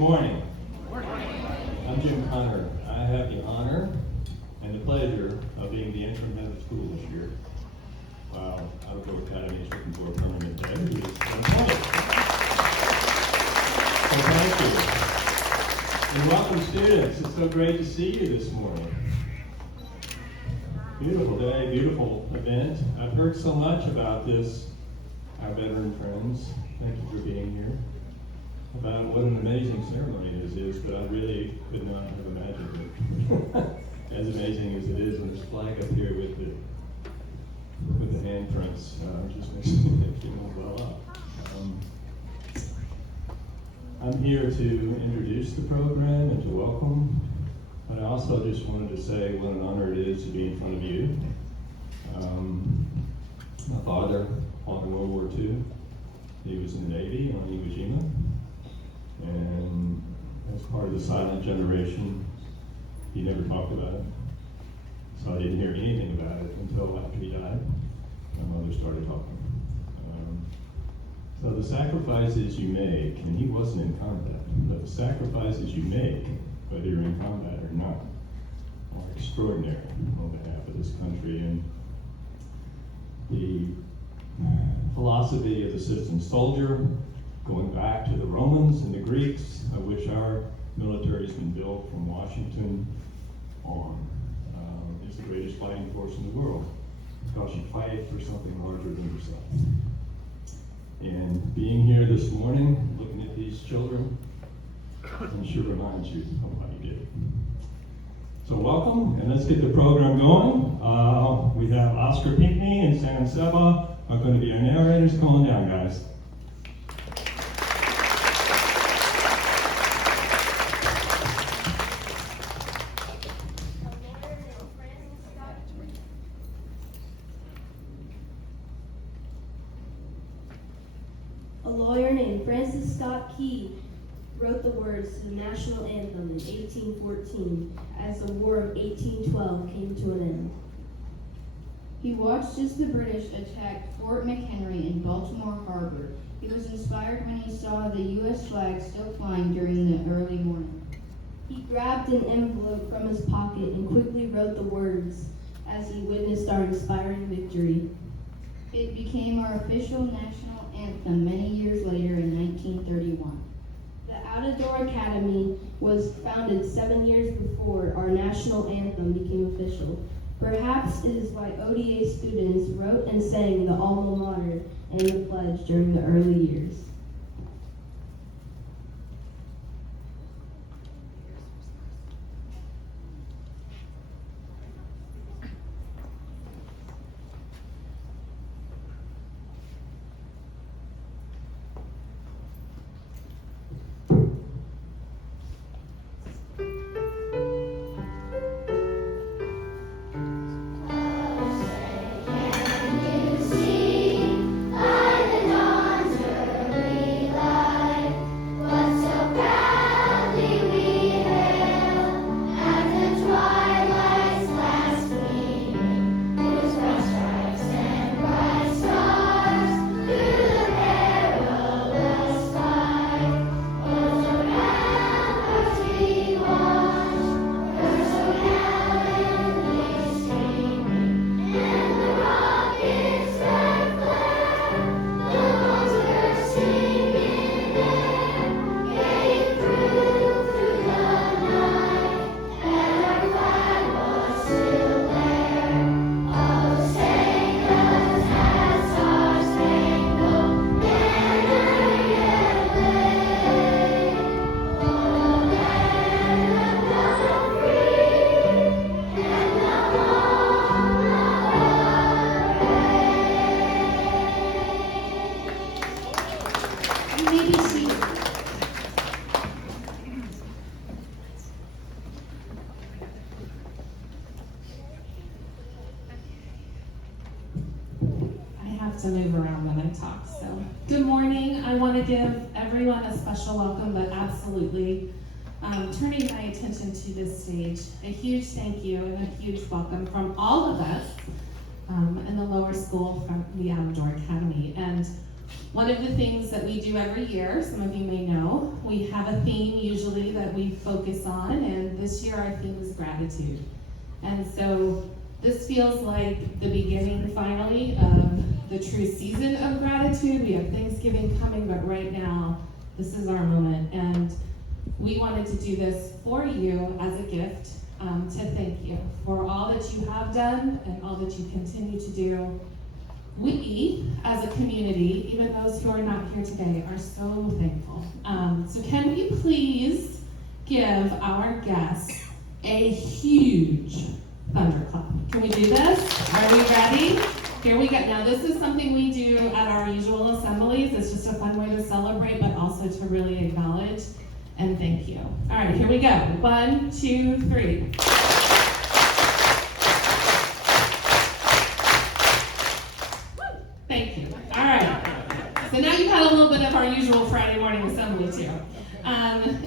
morning. I'm Jim Connor. I have the honor and the pleasure of being the interim head of school this year, while Outdoor Academy is looking for a permanent head who is unemployed. So thank you. And welcome, students. It's so great to see you this morning. Beautiful day, beautiful event. I've heard so much about this, our veteran friends. Thank you for being here. About what an amazing ceremony this is, but I really could not have imagined it. As amazing as it is, and this flag up here with the handprints just makes me feel well up. I'm here to introduce the program and to welcome, but I also just wanted to say what an honor it is to be in front of you. My father fought in World War II. He was in the Navy on Iwo Jima. And as part of the silent generation, he never talked about it. So I didn't hear anything about it until after he died. My mother started talking. So the sacrifices you make, and he wasn't in combat, but the sacrifices you make, whether you're in combat or not, are extraordinary on behalf of this country. And the philosophy of the citizen soldier, going back to the Romans and the Greeks, of which our military has been built from Washington on, is the greatest fighting force in the world, because you fight for something larger than yourself. And being here this morning, looking at these children, I'm sure reminds you of what you did. So welcome, and let's get the program going. We have Oscar Pinckney and Sam Seba are going to be our narrators. Come on down, guys. A lawyer named Francis Scott Key wrote the words to the national anthem in 1814 as the War of 1812 came to an end. He watched as the British attacked Fort McHenry in Baltimore Harbor. He was inspired when he saw the U.S. flag still flying during the early morning. He grabbed an envelope from his pocket and quickly wrote the words as he witnessed our inspiring victory. It became our official national anthem many years later in 1931. The Outdoor Academy was founded 7 years before our national anthem became official. Perhaps it is why ODA students wrote and sang the alma mater and the pledge during the early years. To move around when I talk. So, good morning. I want to give everyone a special welcome, but absolutely turning my attention to this stage, a huge thank you and a huge welcome from all of us in the lower school from the Outdoor Academy. And One of the things that we do every year, some of you may know, we have a theme usually that we focus on, and this year our theme is gratitude. And so this feels like the beginning, finally, of the true season of gratitude. We have Thanksgiving coming, but right now, this is our moment. And we wanted to do this for you as a gift, to thank you for all that you have done and all that you continue to do. We, as a community, even those who are not here today, are so thankful. So can we please give our guests a huge thunderclap? Can we do this? Are we ready? Here we go. Now this is something we do at our usual assemblies. It's just a fun way to celebrate, but also to really acknowledge and thank you. All right, here we go. 1, 2, 3. Thank you. All right. So now you've had a little bit of our usual Friday morning assembly too.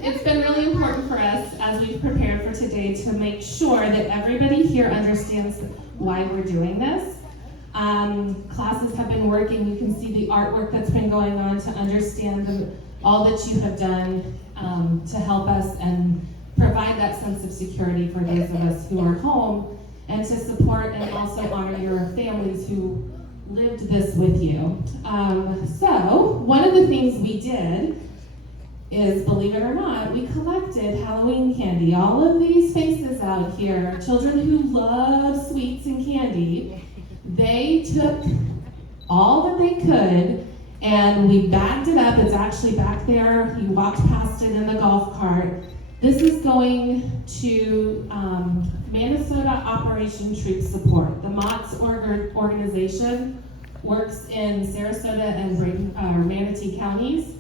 It's been really important for us as we've prepared for today to make sure that everybody here understands why we're doing this. Classes have been working. You can see the artwork that's been going on to understand all that you have done to help us and provide that sense of security for those of us who are home, and to support and also honor your families who lived this with you. So one of the things we did is, believe it or not, we collected Halloween candy. All of these faces out here, children who love sweets and candy, they took all that they could and we bagged it up. It's actually back there. You walked past it in the golf cart. This is going to Minnesota Operation Troop Support. The MOTS organization works in Sarasota and Manatee counties.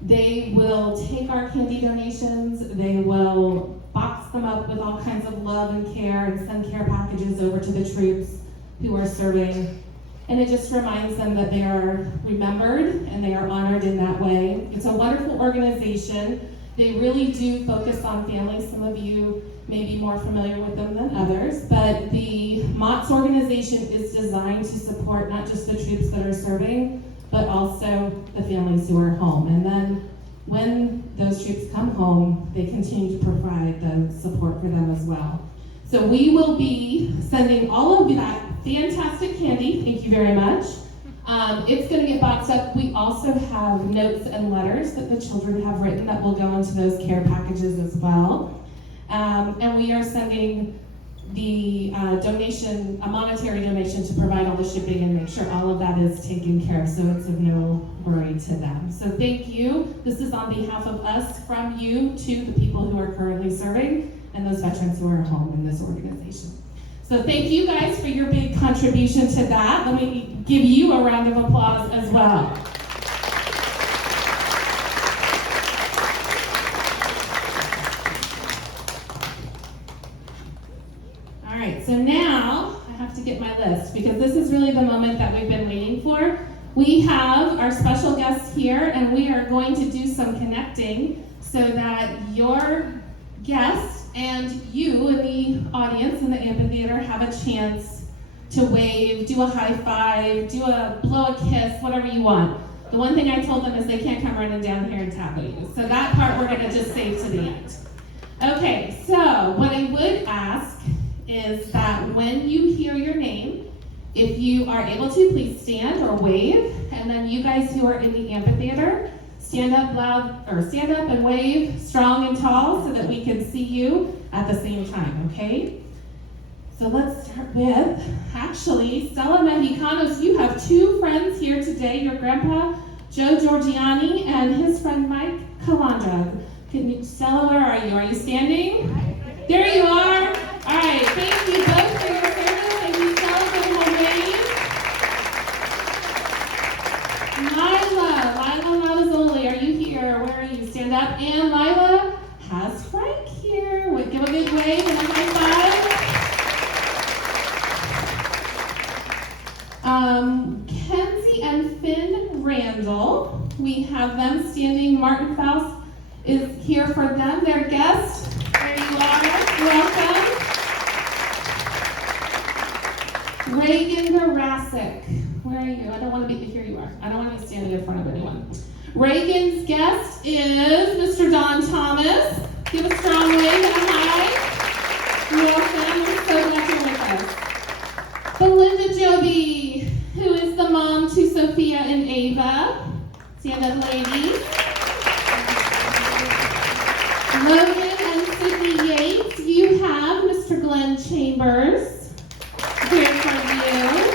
They will take our candy donations, they will box them up with all kinds of love and care and send care packages over to the troops who are serving. And it just reminds them that they are remembered and they are honored in that way. It's a wonderful organization. They really do focus on families. Some of you may be more familiar with them than others, but the MOTS organization is designed to support not just the troops that are serving, but also the families who are home. And then when those troops come home, they continue to provide the support for them as well. So we will be sending all of that fantastic candy, thank you very much. It's going to get boxed up. We also have notes and letters that the children have written that will go into those care packages as well. And we are sending the donation, a monetary donation, to provide all the shipping and make sure all of that is taken care of, so it's of no worry to them. So thank you. This is on behalf of us, from you to the people who are currently serving and those veterans who are home in this organization. So thank you guys for your big contribution to that. Let me give you a round of applause as well. All right, so now I have to get my list, because this is really the moment that we've been waiting for. We have our special guests here, and we are going to do some connecting so that your guests and you in the audience in the amphitheater have a chance to wave, do a high five, blow a kiss, whatever you want. The one thing I told them is they can't come running down here and tap at you. So that part we're gonna just save to the end. Okay, so what I would ask is that when you hear your name, if you are able to, please stand or wave, and then you guys who are in the amphitheater, stand up loud, or stand up and wave strong and tall so that we can see you at the same time, okay? So let's start with, actually, Stella Maggicanos. You have two friends here today, your grandpa, Joe Giorgiani, and his friend, Mike Calandra. Stella, where are you? Are you standing? There you are. All right, thank you both for your service. Thank you, Stella, for the whole name. Lila Mazzoli, are you here? Where are you? Stand up. And Lila has Frank here. Give a big wave and a high five. Kenzie and Finn Randall, we have them standing. Martin Faust is here for them, their guest. There you are. Welcome. Reagan Garasic. Where are you? I don't want to be, here you are. I don't want to be standing in front of anyone. Reagan's guest is Mr. Don Thomas. Give a strong wave and a hi. Welcome, we're so glad you're with us. Belinda Joby, who is the mom to Sophia and Ava. Stand up, ladies. Logan and Sydney Yates, you have Mr. Glenn Chambers here for you.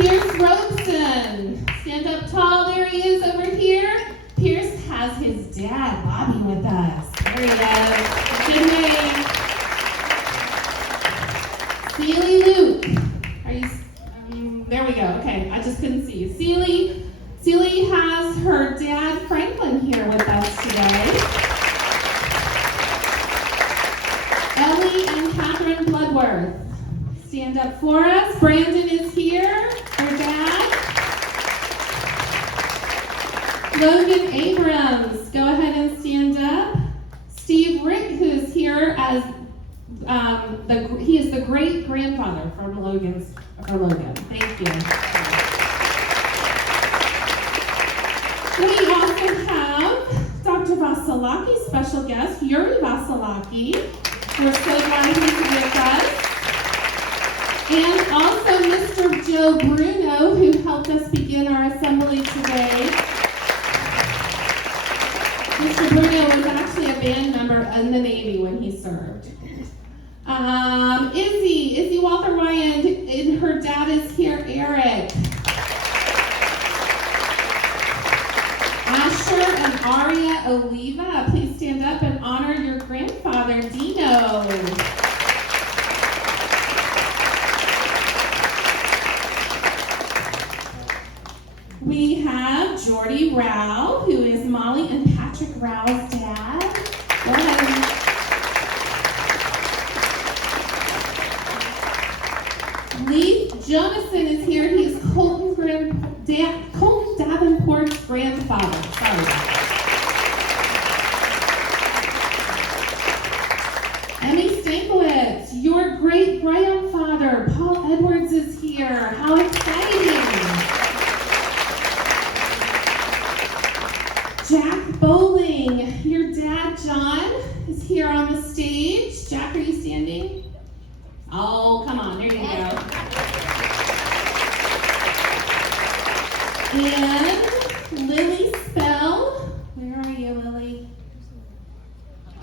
Pierce Robeson, stand up tall, there he is over here. Pierce has his dad, Bobby, with us. There he is. Good name. Sealy Luke, are you, there we go, okay, I just couldn't see you. Sealy has her dad, Franklin, here with us today. Ellie and Catherine Bloodworth, stand up for us. Brandon is here, her dad. Logan Abrams, go ahead and stand up. Steve Rick, who's here as he is the great grandfather for Logan. Thank you. We also have Dr. Vasilaki, special guest, Yuri Vasilaki. We're so glad he's with us. And also Mr. Joe Bruno, who helped us begin our assembly today. Mr. Bruno was actually a band member in the Navy when he served. Izzy Walter Ryan, and her dad is here, Eric. Asher and Aria Oliva, please stand up and honor your grandfather, Dino. We have Jordy Rao, who is Molly and Patrick Rao's dad. Go ahead. Leith Jonathan is here. He's Colton Davenport's grandfather. Sorry. Emmy Stankiewicz, your great-grandfather, Paul Edwards, is here. How exciting! Jack Bowling, your dad, John, is here on the stage. Jack, are you standing? Oh, come on, there you go. And Lily Spell, where are you, Lily?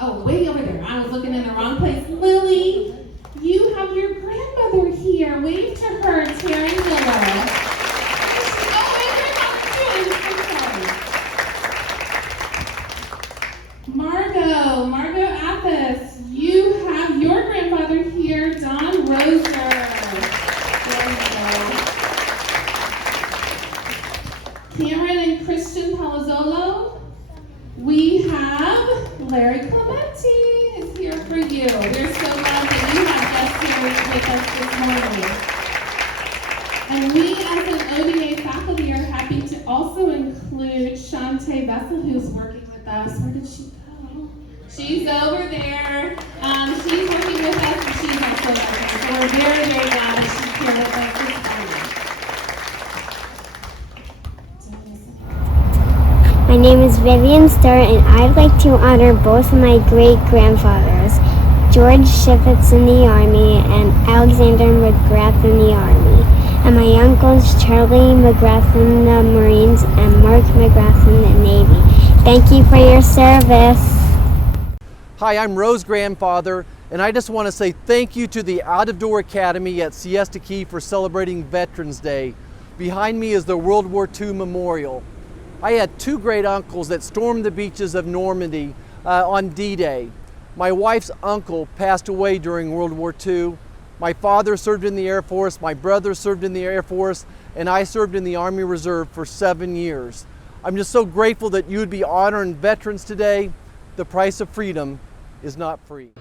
Oh, way over there. I was looking in the wrong place. Lily, you have your grandmother here. Wave to her, Terry Miller. Oh, wait, you're not doing. I'm sorry. Margot Appis, you have your grandfather here, Don Roser. There we go. Cameron and Christian Palazzolo. We have Larry Clementi is here for you. We're so glad that you have guests here with us this morning. And we as an ODA faculty are happy to also include Shantae Vessel, who's working with us. Where did she go? She's over there. She's working with us and she's also with us. So we're very, very glad that she's here with us this morning. My name is Vivian Stewart, and I'd like to honor both of my great-grandfathers, George Shipitz in the Army and Alexander McGrath in the Army, and my uncles Charlie McGrath in the Marines and Mark McGrath in the Navy. Thank you for your service. Hi, I'm Rose's grandfather, and I just want to say thank you to the Out-of-Door Academy at Siesta Key for celebrating Veterans Day. Behind me is the World War II Memorial. I had two great uncles that stormed the beaches of Normandy on D-Day. My wife's uncle passed away during World War II. My father served in the Air Force, my brother served in the Air Force, and I served in the Army Reserve for 7 years. I'm just so grateful that you would be honoring veterans today. The price of freedom is not free.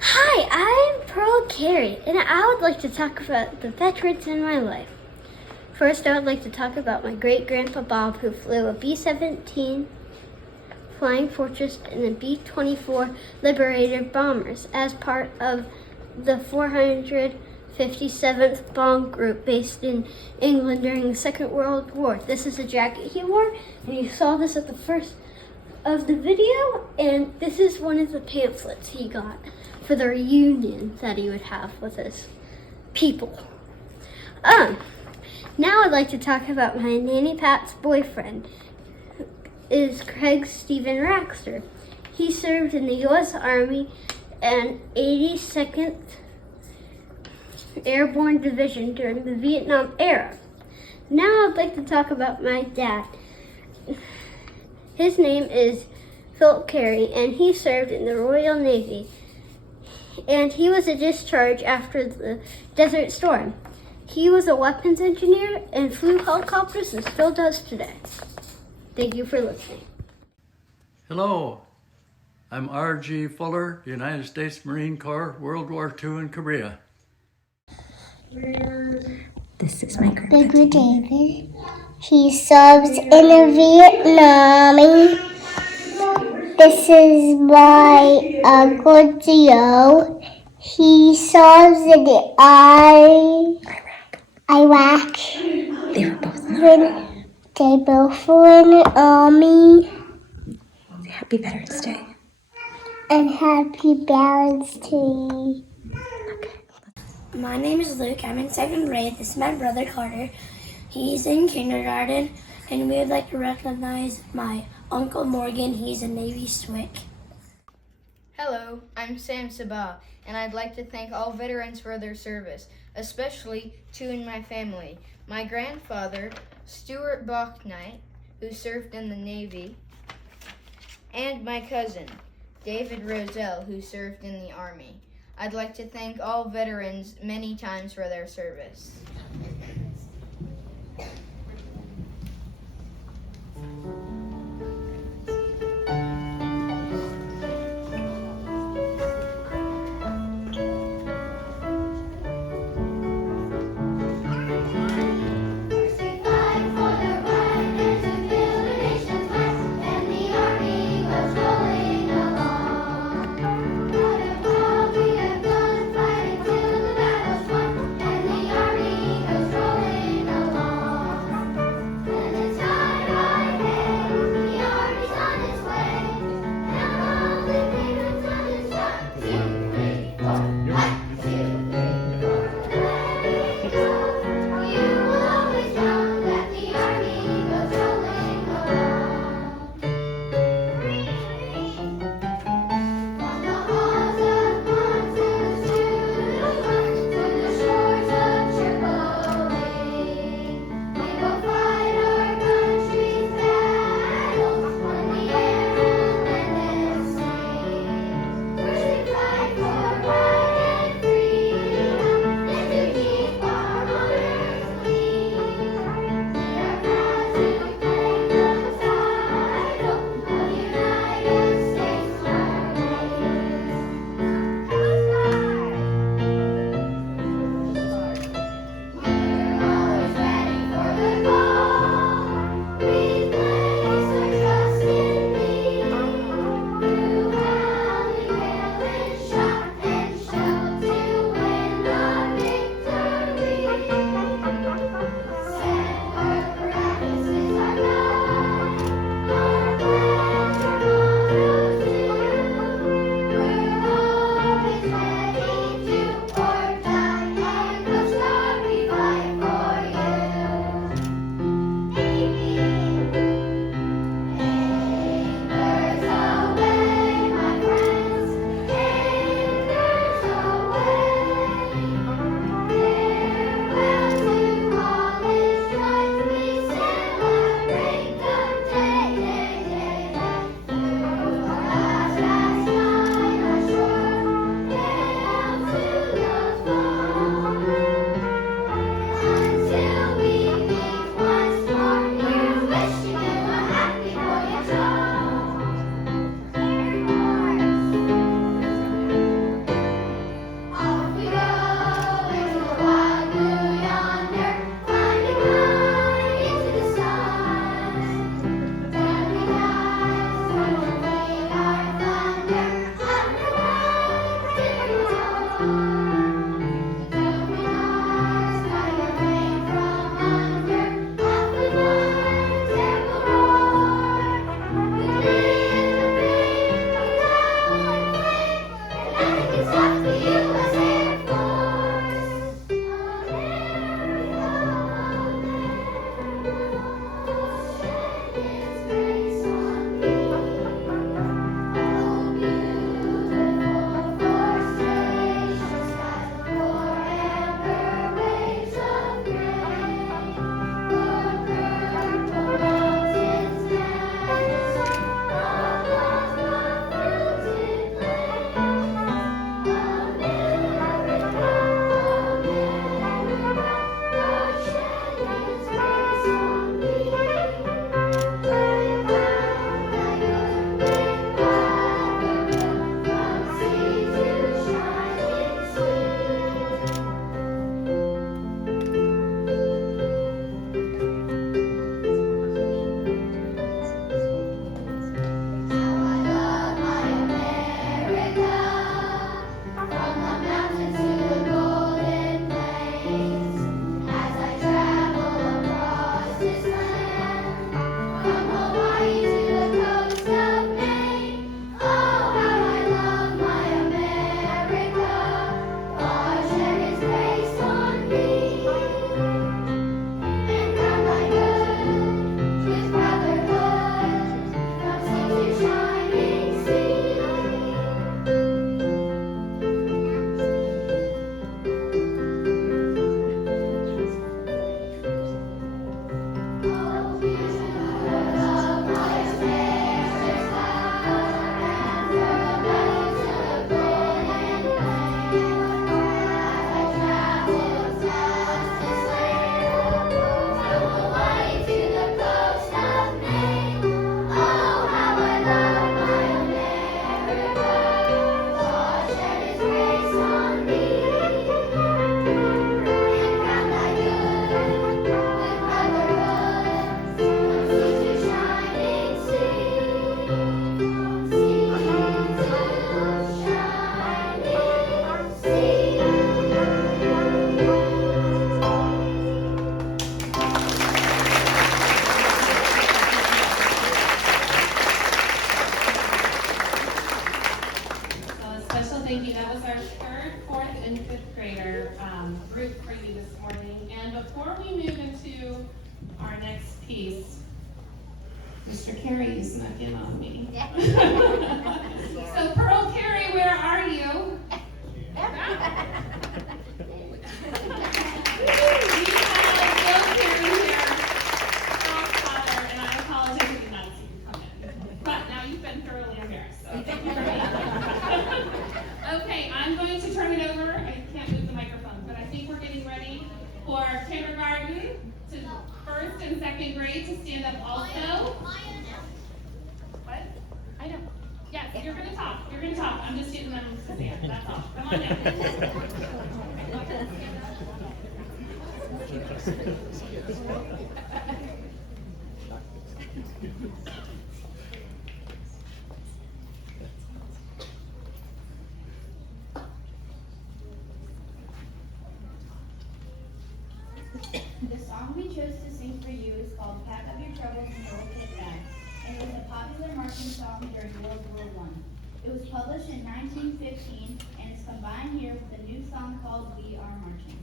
Hi, I'm Pearl Carey, and I would like to talk about the veterans in my life. First, I would like to talk about my great-grandpa Bob, who flew a B-17 Flying Fortress and the B-24 Liberator bombers as part of the 400 57th Bomb Group based in England during the Second World War. This is a jacket he wore, and you saw this at the first of the video, and this is one of the pamphlets he got for the reunion that he would have with his people. Now I'd like to talk about my Nanny Pat's boyfriend, is Craig Stephen Raxter. He served in the U.S. Army and 82nd Airborne Division during the Vietnam era. Now I'd like to talk about my dad. His name is Philip Carey, and he served in the Royal Navy. And he was a discharge after the Desert Storm. He was a weapons engineer and flew helicopters and still does today. Thank you for listening. Hello, I'm R.G. Fuller, United States Marine Corps, World War II in Korea. This is my grandpa David. He serves in the Vietnam. This is my Uncle Gio. He serves in the Iraq. They were both They both were in the army. Happy Veterans Day. And happy Veterans Day. My name is Luke. I'm in 2nd grade. This is my brother Carter. He's in kindergarten, and we would like to recognize my Uncle Morgan. He's a Navy SWIC. Hello, I'm Sam Sabah, and I'd like to thank all veterans for their service, especially two in my family. My grandfather, Stuart Bachknight, who served in the Navy, and my cousin, David Roselle, who served in the Army. I'd like to thank all veterans many times for their service. Army goes thank you. That was our third, fourth, and fifth grader group for you this morning. And before we move into our next piece, Mr. Carey, you snuck in on me. So Pearl Carey, where are you? We have Bill Carey here, Pearl's father, and I apologize I did not see you come in. But now you've been thoroughly embarrassed, so thank you for being here. Okay, I'm going to turn it over. I can't move the microphone, but I think we're getting ready for kindergarten to first and second grade to stand up also. What? I know. Yes, you're going to talk. You're going to talk. I'm just getting them to stand. That's all. Come on down. The song we chose to sing for you is called Pack Up Your Troubles and Roll Kit Bag, and it was a popular marching song during World War I. It was published in 1915, and it's combined here with a new song called We Are Marching.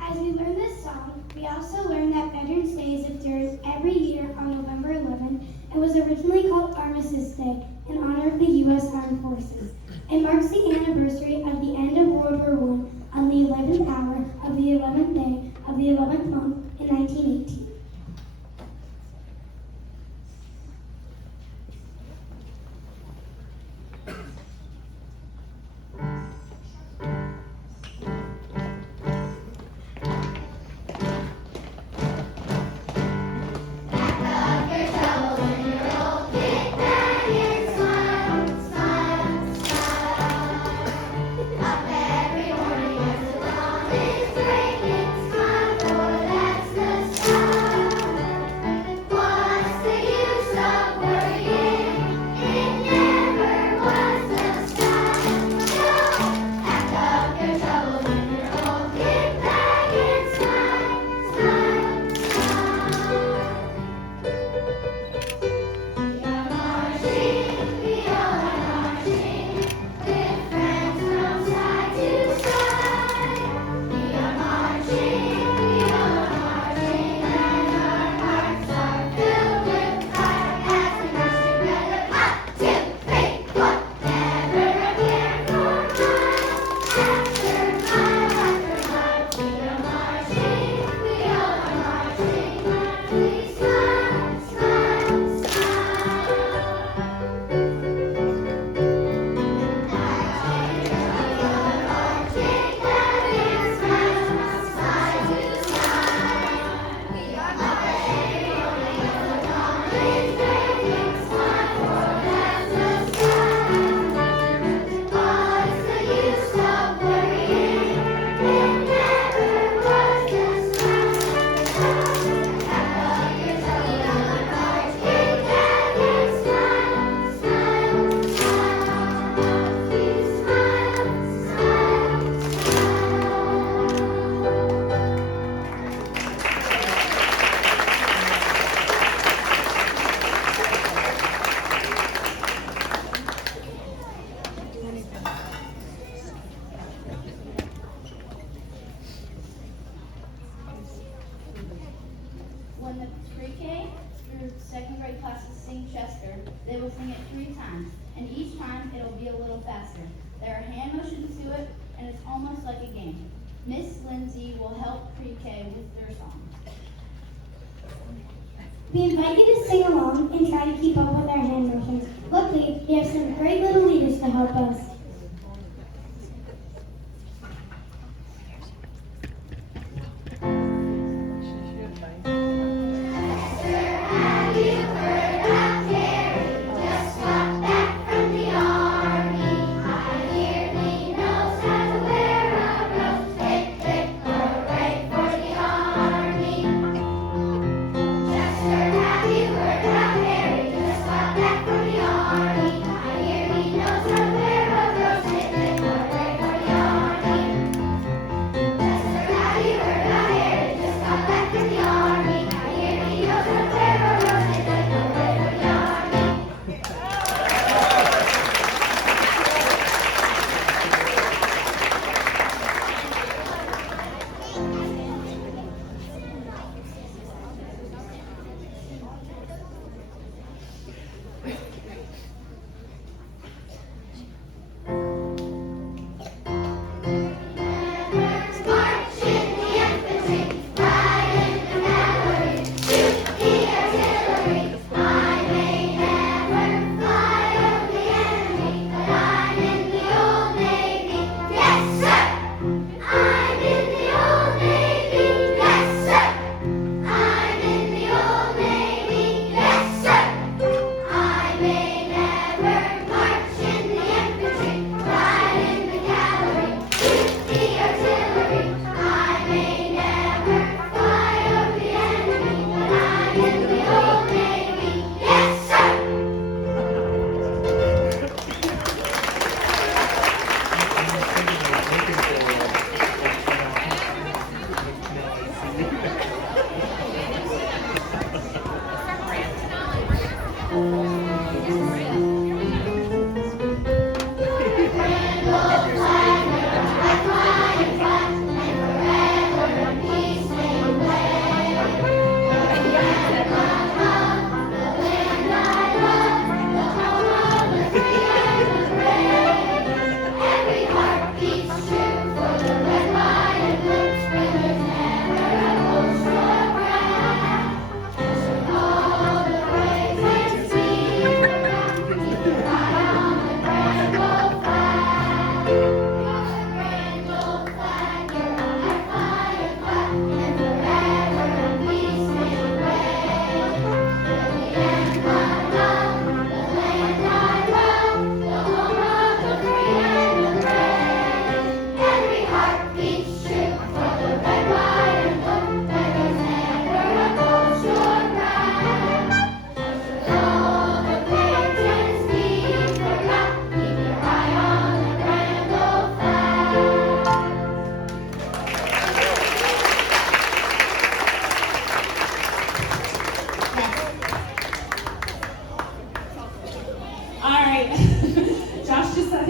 As we learn this song, we also learn that Veterans Day is observed every year on November 11 and was originally called Armistice Day in honor of the U.S. Armed Forces. It marks the anniversary of the end of World War I on the 11th hour of the 11th day of the 11th month in 1918. When the pre-K through second grade classes sing Chester, they will sing it 3 times, and each time it'll be a little faster. There are hand motions to it, and it's almost like a game. Miss Lindsay will help pre-K with their song. We invite you to sing along and try to keep up with our hand motions. Luckily, we have some great little leaders to help us. Have you heard of Harry? Just got back from the army. I hear he knows how to wear a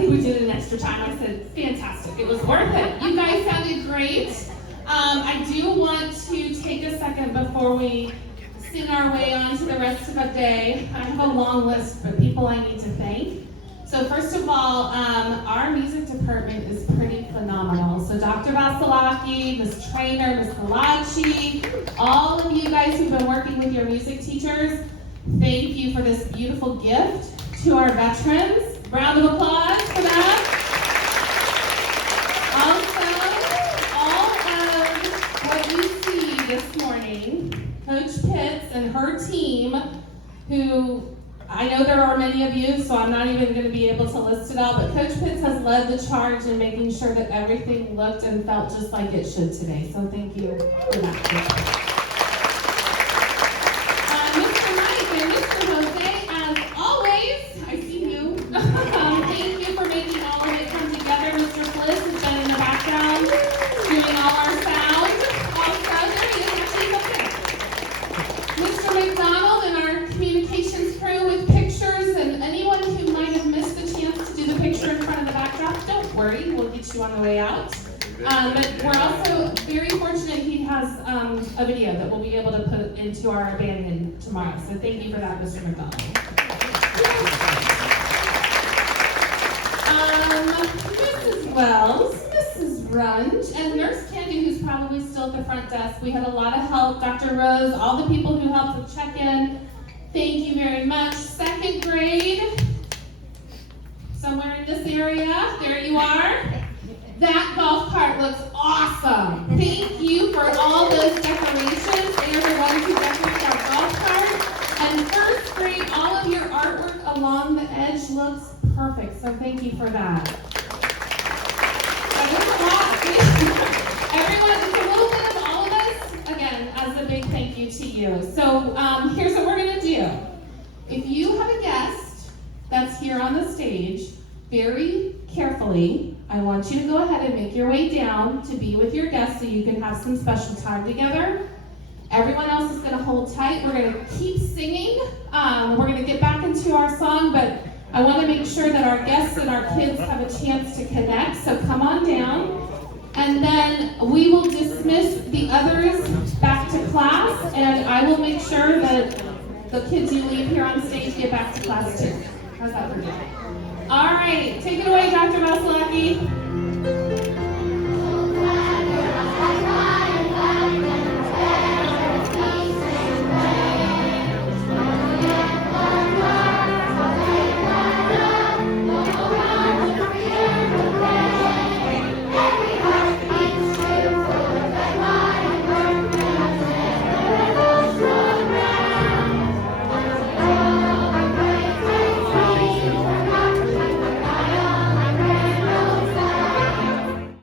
think we did it in extra time. I said, fantastic, it was worth it. You guys sounded great. I do want to take a second before we sing our way on to the rest of the day. I have a long list of people I need to thank. So first of all, our music department is pretty phenomenal. So Dr. Vasilaki, Ms. Trainer, Ms. Malachi, all of you guys who've been working with your music teachers, thank you for this beautiful gift to our veterans. Round of applause for that. Also, all of what you see this morning, Coach Pitts and her team, who I know there are many of you, so I'm not even going to be able to list it all, but Coach Pitts has led the charge in making sure that everything looked and felt just like it should today. So thank you for that. Mr. Mike and Mr. Jose, as always, I see you. Thank you for making all of it come together. Mr. Fliss has been in the background doing all our sound. Also, there he is. He's up there. Mr. McDonald and our communications crew with pictures, and anyone who might have missed the chance to do the picture in front of the backdrop, don't worry, we'll get you on the way out. But we're also very fortunate he has a video that we'll be able to put into our abandon tomorrow. So thank you for that, Mr. McDonald. Mrs. Wells, Mrs. Runge, and Nurse Candy, who's probably still at the front desk. We had a lot of help. Dr. Rose, all the people who helped with check-in, thank you very much. Second grade, somewhere in this area, there you are. That golf cart looks awesome. Thank you for all those decorations. They are the ones who decorate our golf cart. And first grade, all of your artwork along the edge looks perfect. So thank you for that. That was a lot. Everyone, it's a little bit of all of us. Again, as a big thank you to you. So here's what we're going to do. If you have a guest that's here on the stage, very carefully, I want you to go ahead and make your way down to be with your guests so you can have some special time together. Everyone else is going to hold tight. We're going to keep singing. We're going to get back into our song, but I want to make sure that our guests and our kids have a chance to connect. So come on down. And then we will dismiss the others back to class, and I will make sure that the kids you leave here on stage get back to class too. How's that for you? All right, take it away, Dr. Vasilaki.